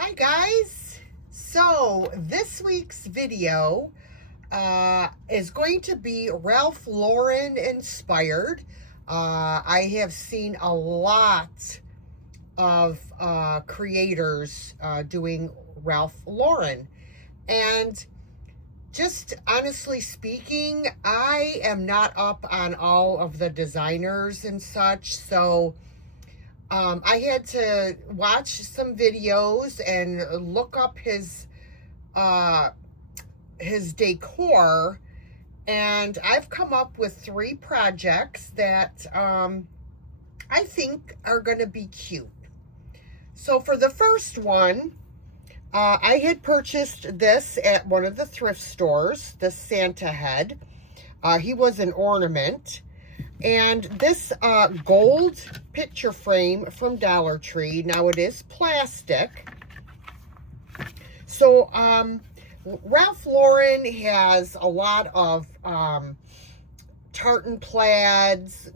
Hi guys, so this week's video is going to be Ralph Lauren inspired. I have seen a lot of creators doing Ralph Lauren, and just honestly speaking, I am not up on all of the designers and such, so I had to watch some videos and look up his decor, and I've come up with 3 projects that I think are going to be cute. So for the first one, I had purchased this at one of the thrift stores, the Santa head. He was an ornament. And this gold picture frame from Dollar Tree, now it is plastic. So Ralph Lauren has a lot of tartan plaids,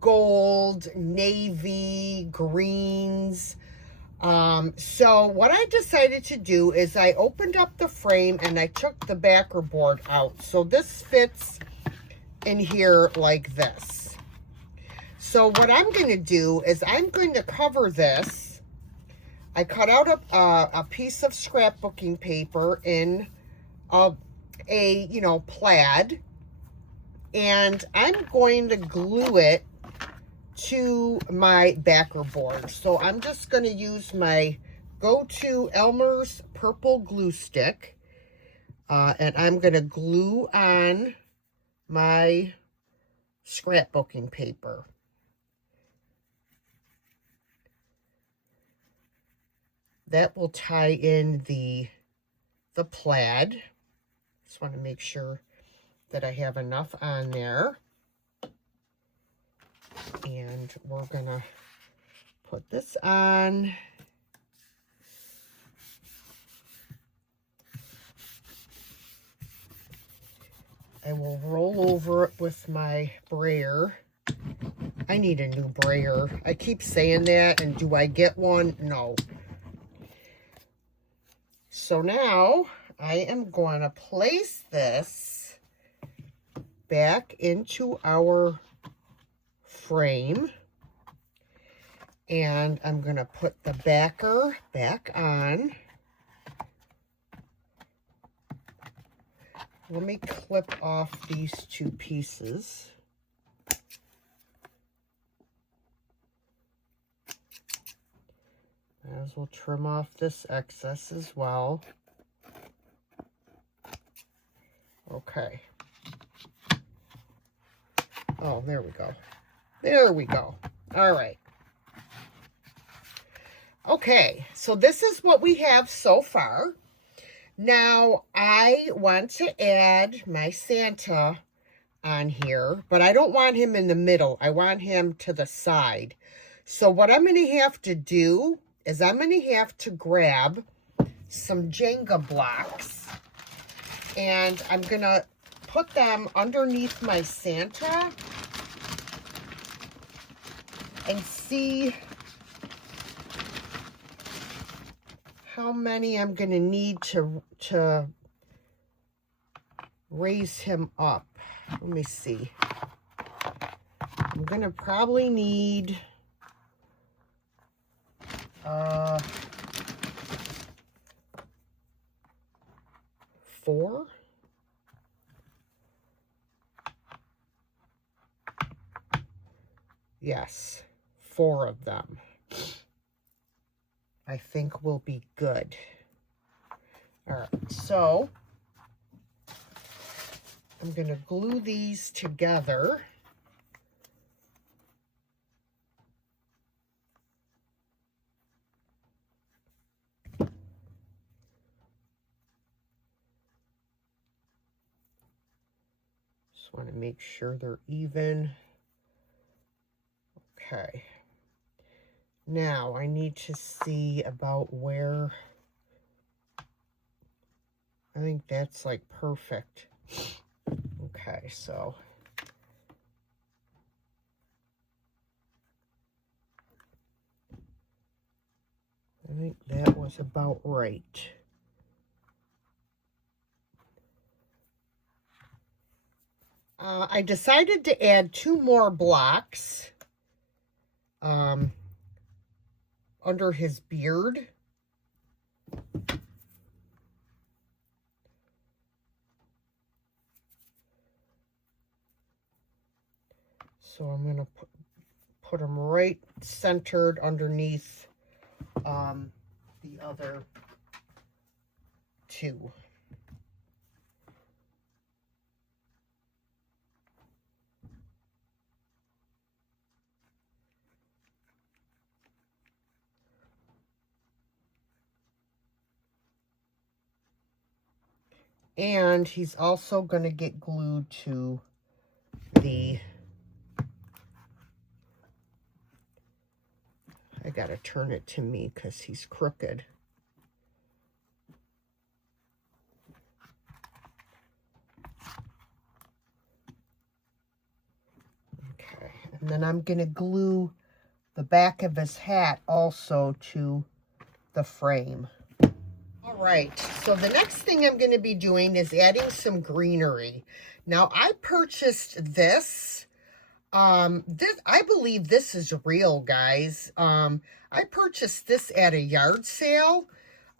gold, navy, greens. So what I decided to do is I opened up the frame and I took the backer board out. So this fits in here like this. So what I'm going to do is I'm going to cover this. I cut out a piece of scrapbooking paper in a plaid, and I'm going to glue it to my backer board. So I'm just going to use my go-to Elmer's purple glue stick, and I'm going to glue on my scrapbooking paper. That will tie in the plaid. Just want to make sure that I have enough on there. And we're gonna put this on. I will roll over it with my brayer. I need a new brayer. I keep saying that, and do I get one? No. So now I am going to place this back into our frame, and I'm going to put the backer back on. Let me clip off these 2 pieces. Might as well trim off this excess as well. Okay. Oh, there we go. There we go. All right. Okay, so this is what we have so far. Now, I want to add my Santa on here, but I don't want him in the middle. I want him to the side. So what I'm going to have to do is I'm going to have to grab some Jenga blocks, and I'm going to put them underneath my Santa and see how many I'm going to need to raise him up. Let me see. I'm going to probably need 4. Yes, 4 of them. I think will be good. All right, so I'm going to glue these together. Just want to make sure they're even. Okay. Now I need to see about where. I think that's like perfect. Okay, so I think that was was about right. I decided to add 2 more blocks under his beard. So I'm going to put them right centered underneath the other 2. And he's also going to get glued to the, I got to turn it to me because he's crooked. Okay, and then I'm going to glue the back of his hat also to the frame. All right, so the next thing I'm going to be doing is adding some greenery. Now, I purchased this. I believe this is real, guys. I purchased this at a yard sale.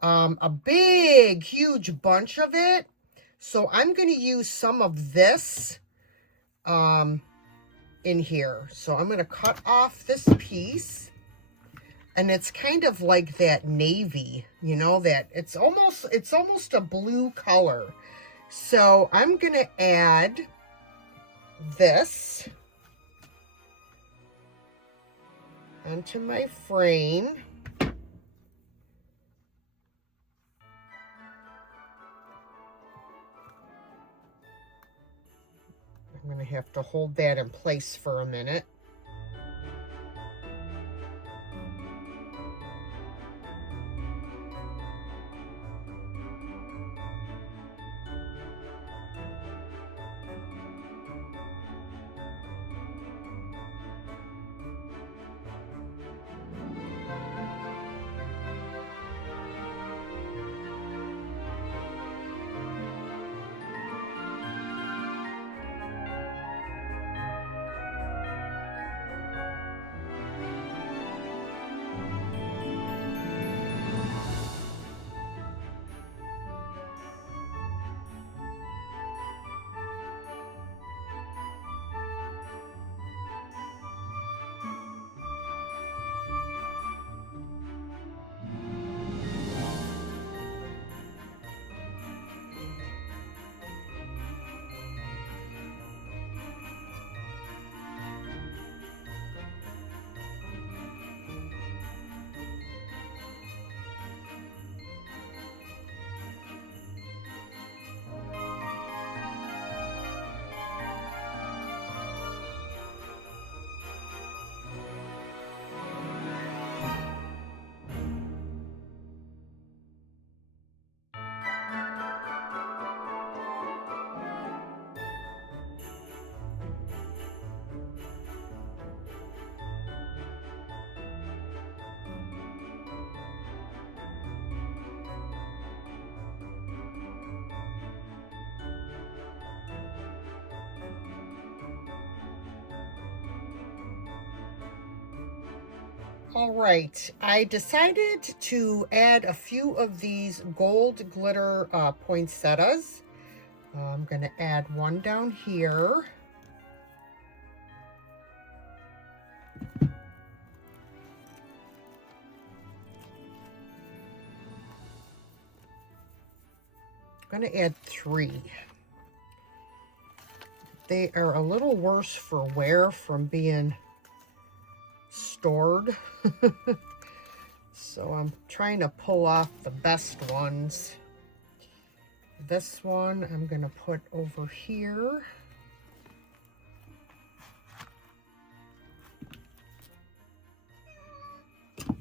A big, huge bunch of it. So I'm going to use some of this in here. So I'm going to cut off this piece. And it's kind of like that navy, you know, that it's almost a blue color. So I'm going to add this onto my frame. I'm going to have to hold that in place for a minute. All right, I decided to add a few of these gold glitter poinsettias. I'm going to add one down here. I'm going to add 3. They are a little worse for wear from being stored. So I'm trying to pull off the best ones. This one I'm going to put over here.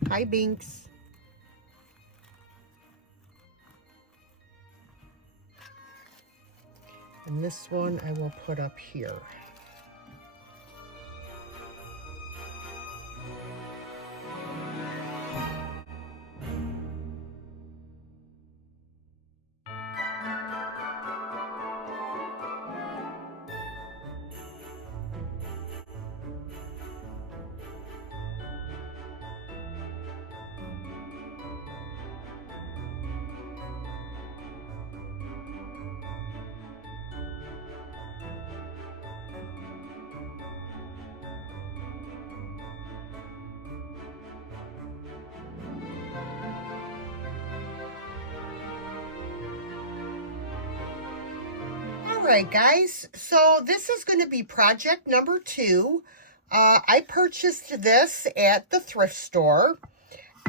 Hi, Binks. And this one I will put up here. right, guys, so this is going to be project number 2. I purchased this at the thrift store,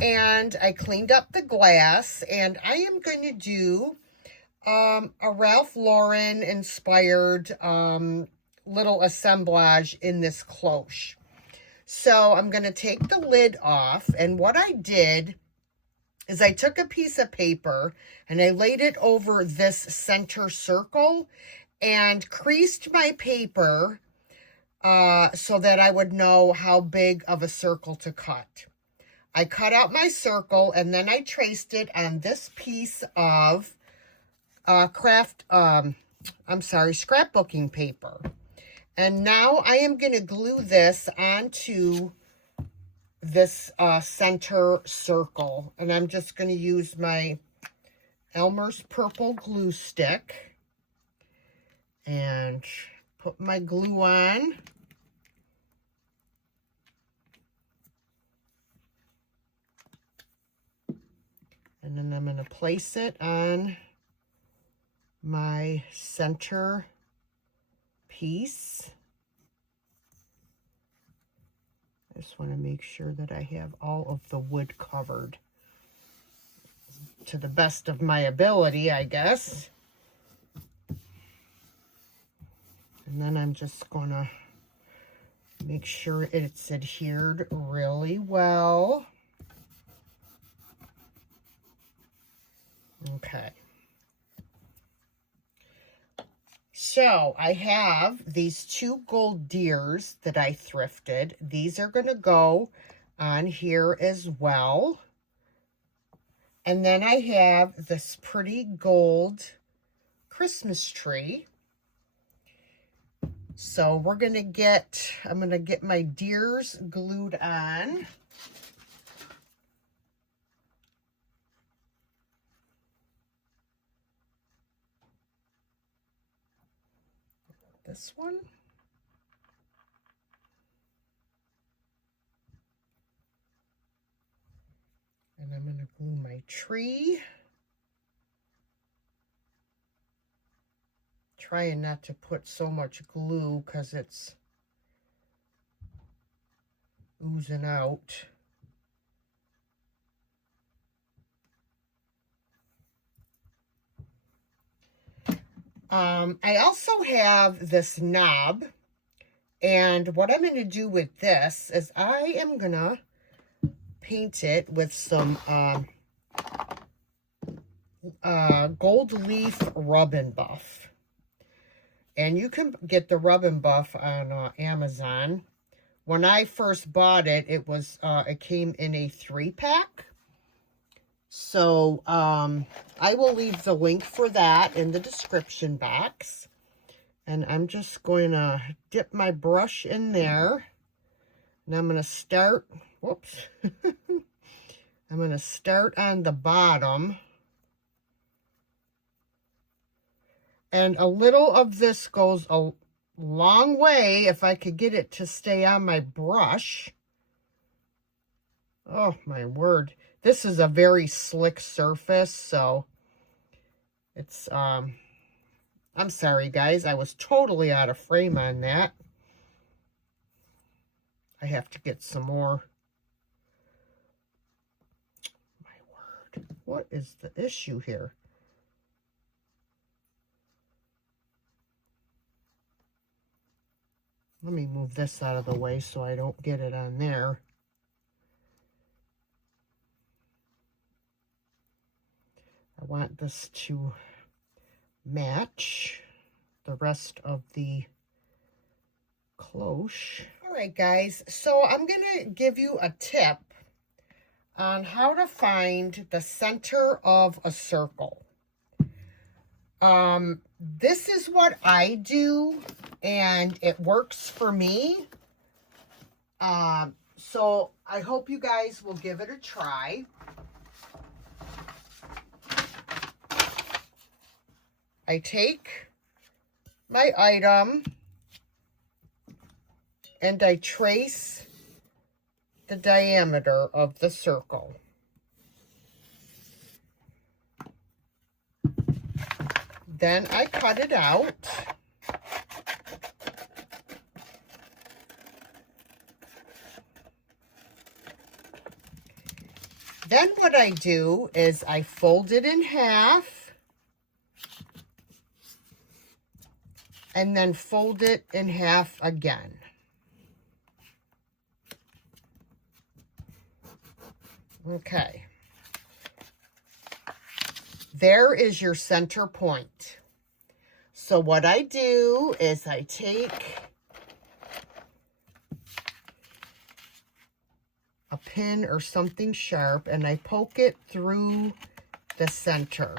and I cleaned up the glass, and I am going to do a Ralph Lauren inspired little assemblage in this cloche. So I'm going to take the lid off, and what I did is I took a piece of paper and I laid it over this center circle and creased my paper so that I would know how big of a circle to cut. I cut out my circle and then I traced it on this piece of scrapbooking paper. And now I am going to glue this onto this center circle. And I'm just going to use my Elmer's purple glue stick and put my glue on. And then I'm going to place it on my center piece. I just want to make sure that I have all of the wood covered to the best of my ability, I guess. And then I'm just going to make sure it's adhered really well. Okay. So I have these 2 gold deers that I thrifted. These are going to go on here as well. And then I have this pretty gold Christmas tree. So I'm going to get my deers glued on. This one. And I'm going to glue my tree. Trying not to put so much glue because it's oozing out. I also have this knob, and what I'm going to do with this is I am going to paint it with some gold leaf rub and buff. And you can get the rub and buff on Amazon. When I first bought it, it came in a 3-pack. So I will leave the link for that in the description box. And I'm just going to dip my brush in there. And I'm going to start, whoops. I'm going to start on the bottom. And a little of this goes a long way if I could get it to stay on my brush. Oh, my word. This is a very slick surface, so it's, I'm sorry, guys. I was totally out of frame on that. I have to get some more. My word. What is the issue here? Let me move this out of the way so I don't get it on there. I want this to match the rest of the cloche. All right, guys, so I'm going to give you a tip on how to find the center of a circle. This is what I do, and it works for me. So I hope you guys will give it a try. I take my item and I trace the diameter of the circle. then I cut it out. Then what I do is I fold it in half and then fold it in half again. Okay. There is your center point. So what I do is I take a pin or something sharp and I poke it through the center.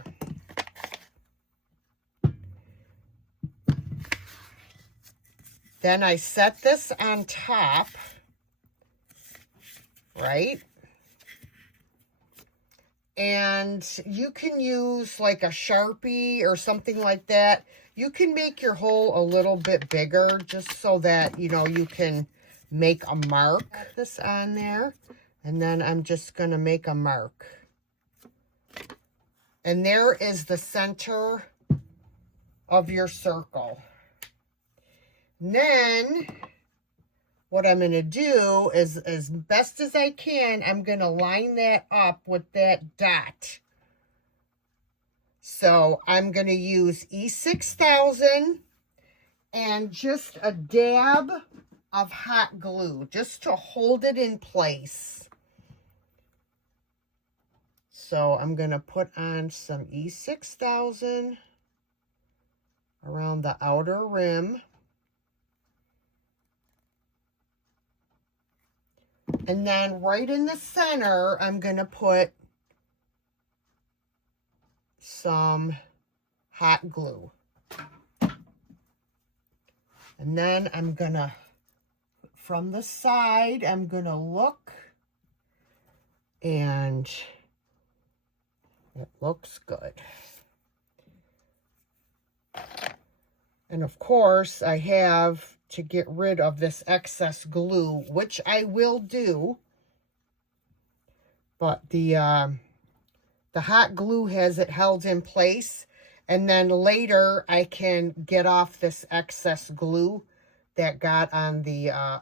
Then I set this on top, right? And you can use like a Sharpie or something like that. You can make your hole a little bit bigger just so that, you know, you can make a mark. Put this on there, and then I'm just going to make a mark. And there is the center of your circle. And then what I'm going to do is, as best as I can, I'm going to line that up with that dot. So I'm going to use E6000 and just a dab of hot glue just to hold it in place. So I'm going to put on some E6000 around the outer rim. And then right in the center, I'm going to put some hot glue. And then I'm going to, from the side, I'm going to look, and it looks good. And of course, I have to get rid of this excess glue, which I will do. But the hot glue has it held in place. And then later I can get off this excess glue that got on the,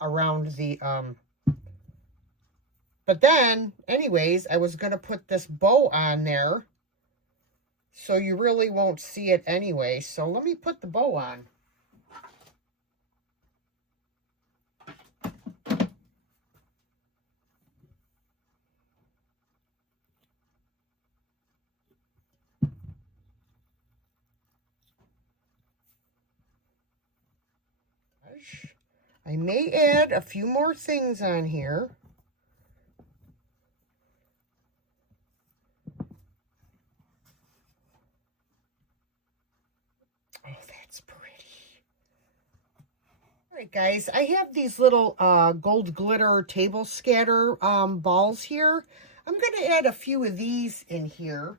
around the, but then, anyways, I was going to put this bow on there. So you really won't see it anyway. So let me put the bow on. I may add a few more things on here. Oh, that's pretty. All right, guys, I have these little gold glitter table scatter balls here. I'm going to add a few of these in here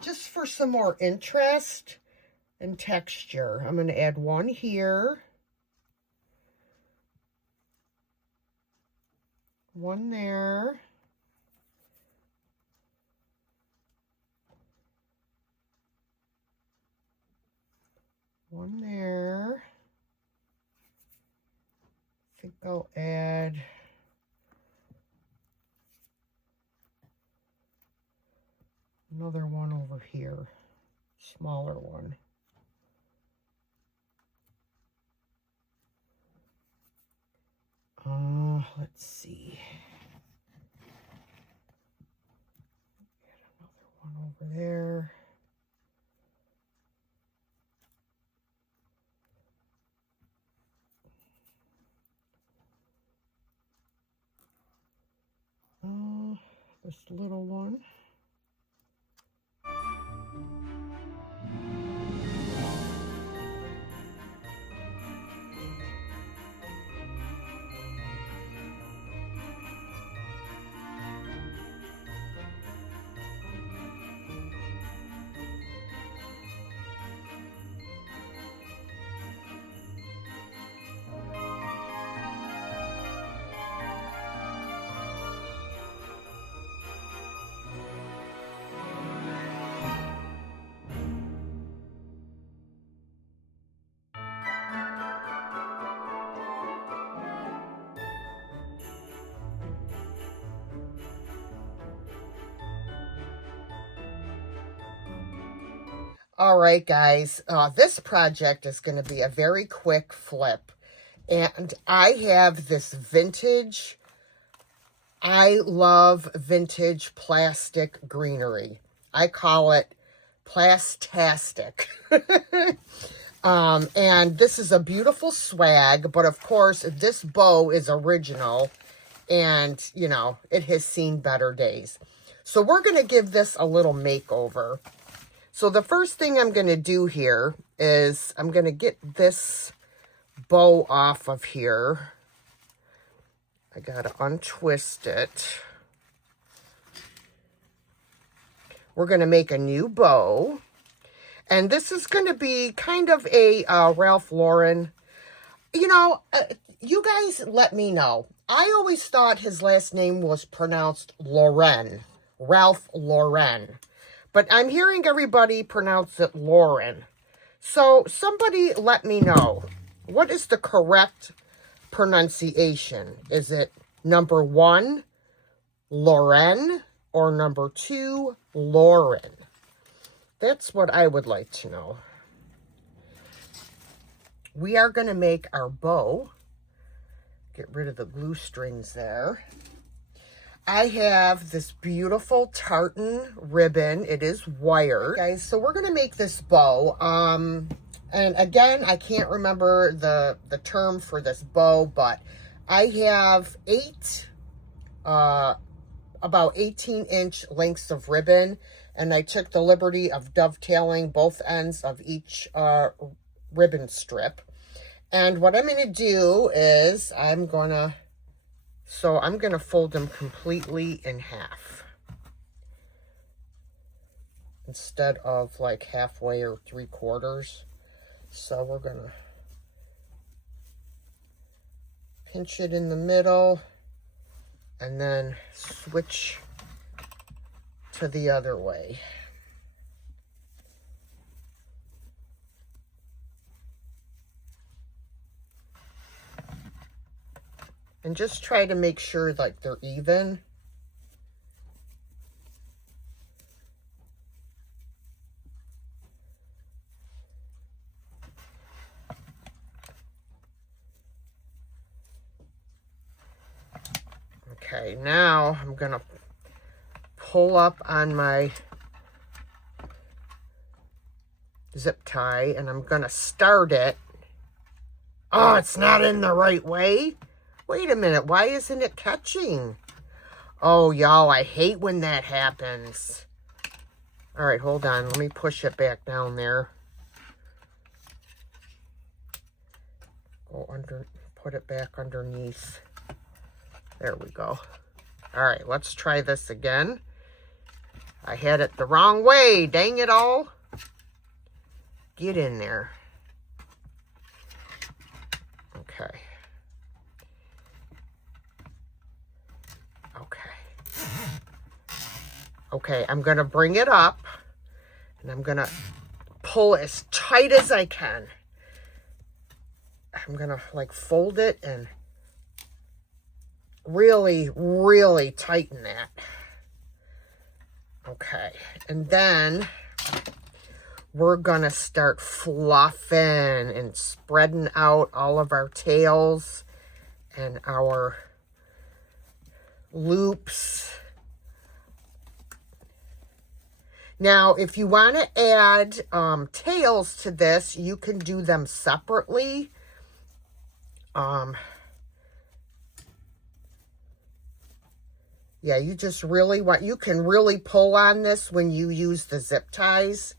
just for some more interest and texture. I'm going to add one here. One there. One there. I think I'll add another one over here, smaller one. Let's see. Add another one over there. This little one. All right, guys, this project is going to be a very quick flip. And I have this vintage, I love vintage plastic greenery. I call it plastastic. And this is a beautiful swag, but of course, this bow is original and, you know, it has seen better days. So we're going to give this a little makeover. So the first thing I'm going to do here is I'm going to get this bow off of here. I got to untwist it. We're going to make a new bow. And this is going to be kind of a Ralph Lauren. You know, you guys let me know. I always thought his last name was pronounced Lauren. Ralph Lauren. But I'm hearing everybody pronounce it Lauren. So somebody let me know. What is the correct pronunciation? Is it number 1, Lauren, or number 2, Lauren? That's what I would like to know. We are going to make our bow. Get rid of the glue strings there. I have this beautiful tartan ribbon. It is wired. Guys, so we're going to make this bow. And again, I can't remember the term for this bow, but I have about 18-inch lengths of ribbon, and I took the liberty of dovetailing both ends of each ribbon strip. And what I'm going to do is I'm going to fold them completely in half instead of like halfway or 3/4. So we're going to pinch it in the middle and then switch to the other way. And just try to make sure like they're even. Okay, now I'm going to pull up on my zip tie and I'm going to start it. Oh, it's not in the right way. Wait a minute, why isn't it catching? Oh, y'all, I hate when that happens. All right, hold on. Let me push it back down there. Go under, put it back underneath. There we go. All right, let's try this again. I had it the wrong way. Dang it all. Get in there. Okay. Okay, I'm going to bring it up, and I'm going to pull as tight as I can. I'm going to, like, fold it and really, really tighten that. Okay, and then we're going to start fluffing and spreading out all of our tails and our loops. Now, if you want to add tails to this, you can do them separately. Yeah, you just really want, you can really pull on this when you use the zip ties,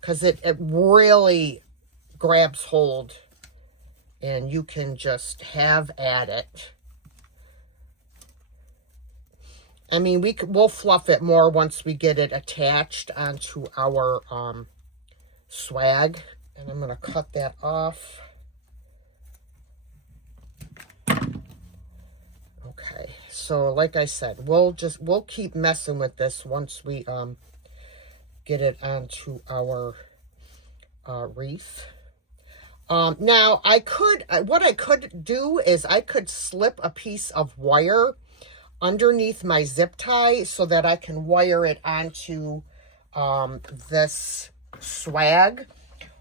because it really grabs hold, and you can just have at it. I mean, we'll fluff it more once we get it attached onto our swag. And I'm going to cut that off. Okay, so like I said, we'll keep messing with this once we get it onto our wreath. Now, what I could do is I could slip a piece of wire underneath my zip tie so that I can wire it onto this swag.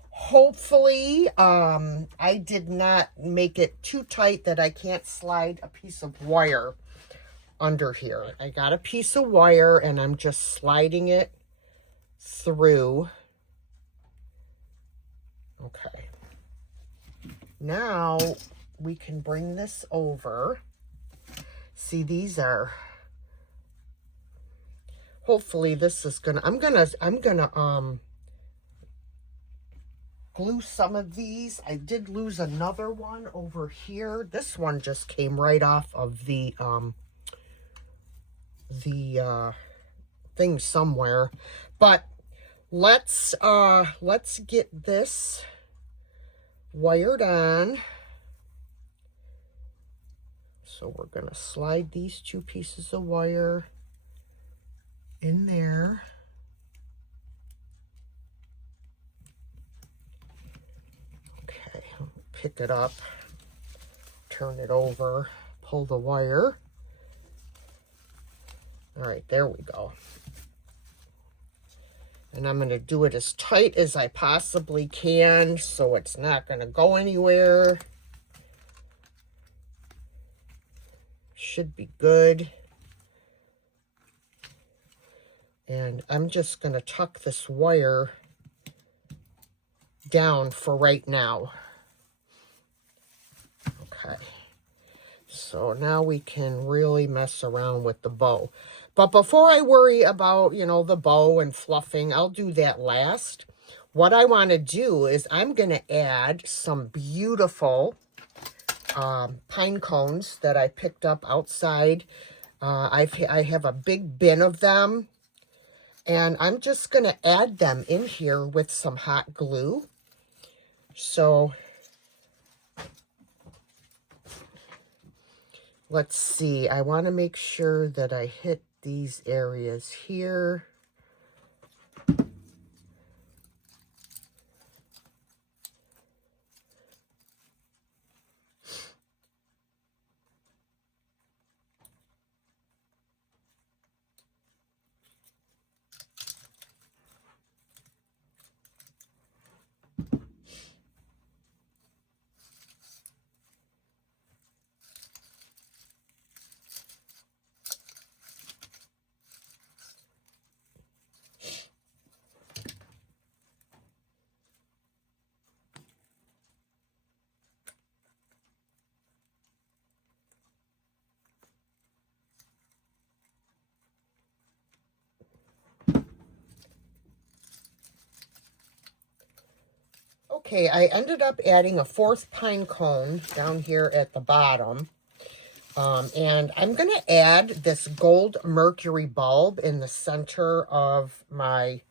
Hopefully, I did not make it too tight that I can't slide a piece of wire under here. I got a piece of wire and I'm just sliding it through. Okay. Now we can bring this over. See, these are, hopefully this is gonna, I'm gonna glue some of these. I did lose another one over here. This one just came right off of the thing somewhere. But let's get this wired on. So we're gonna slide these two pieces of wire in there. Okay, pick it up, turn it over, pull the wire. All right, there we go. And I'm gonna do it as tight as I possibly can so it's not gonna go anywhere. Should be good. And I'm just gonna tuck this wire down for right now. Okay. So now we can really mess around with the bow. But before I worry about, you know, the bow and fluffing, I'll do that last. What I want to do is I'm going to add some beautiful pine cones that I picked up outside. I have a big bin of them. And I'm just going to add them in here with some hot glue. So let's see. I want to make sure that I hit these areas here. Okay, I ended up adding a 4th pine cone down here at the bottom. And I'm going to add this gold mercury bulb in the center of my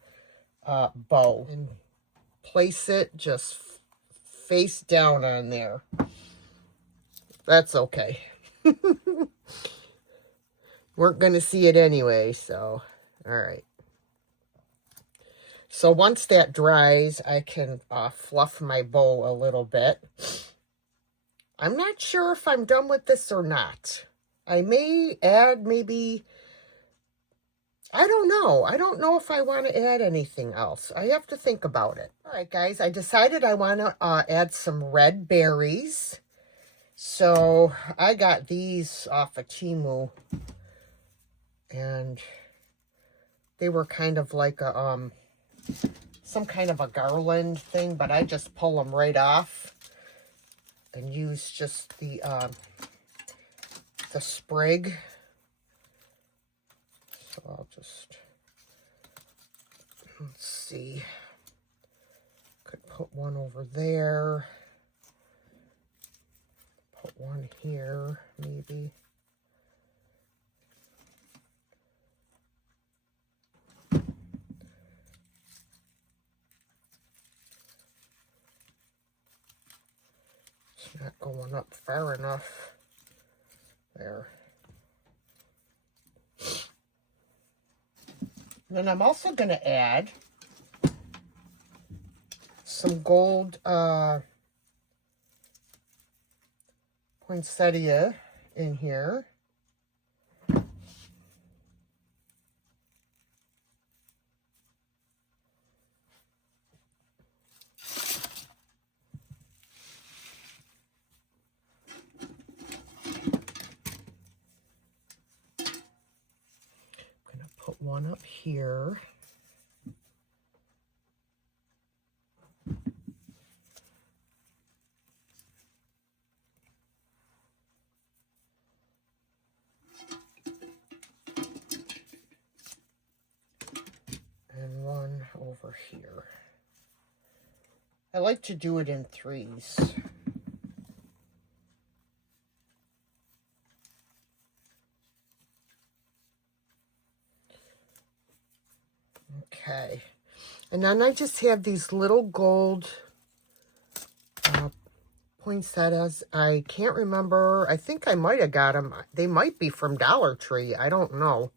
bow. And place it just face down on there. That's okay. We're going to see it anyway, so, all right. So once that dries, I can fluff my bow a little bit. I'm not sure if I'm done with this or not. I may add maybe, I don't know. I don't know if I want to add anything else. I have to think about it. All right, guys, I decided I want to add some red berries. So I got these off of Temo. And they were kind of like a, some kind of a garland thing, but I just pull them right off and use just the sprig. So I'll just, let's see, could put one over there, put one here, maybe. Not going up far enough. There. Then I'm also going to add some gold poinsettia in here. Put one up here. And one over here. I like to do it in threes. Okay. And then I just have these little gold poinsettias. I can't remember. I think I might have got them. They might be from Dollar Tree. I don't know.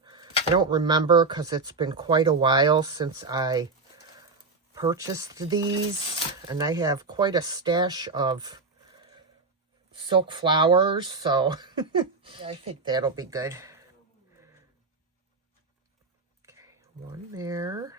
I don't remember because it's been quite a while since I purchased these. And I have quite a stash of silk flowers. So I think that'll be good. Okay, one there.